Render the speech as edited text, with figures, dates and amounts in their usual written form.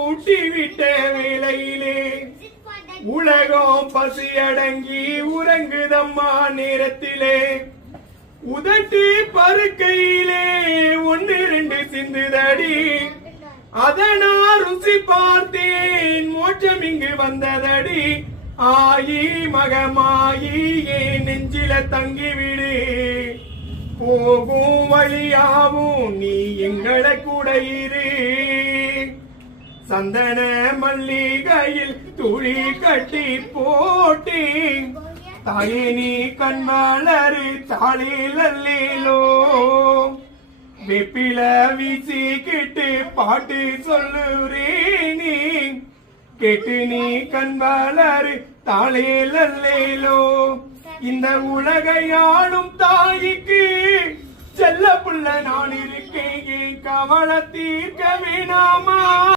ஊட்டி விட்ட வேளையிலே உலகம் பசியடங்கி உறங்குதம்மா நேரத்திலே உதட்டு பருக்கையிலே 1-2 சிந்துதடி அதனா ருசி பார்த்தேன் மோட்சம் இங்கு வந்ததடி ஆயி மகமாயி என் நெஞ்சில தங்கிவிடு போகும் வழியாவும் நீ எங்களை கூட இரு சந்தன மல்லிகையில் துளி கட்டி போட்டேன் தாயே நீ கண்மலரு தாளில் அல்லேலோ வெப்பில வீசிக்கிட்டு பாட்டு சொல்லுறேனே கேட்டு நீ கண்மலரு தாளில் அல்லேலோ இந்த உலகையாளும் தாய்க்கு செல்ல புள்ள நான் இருக்கேன் கவலை தீர்க்க வேணாமா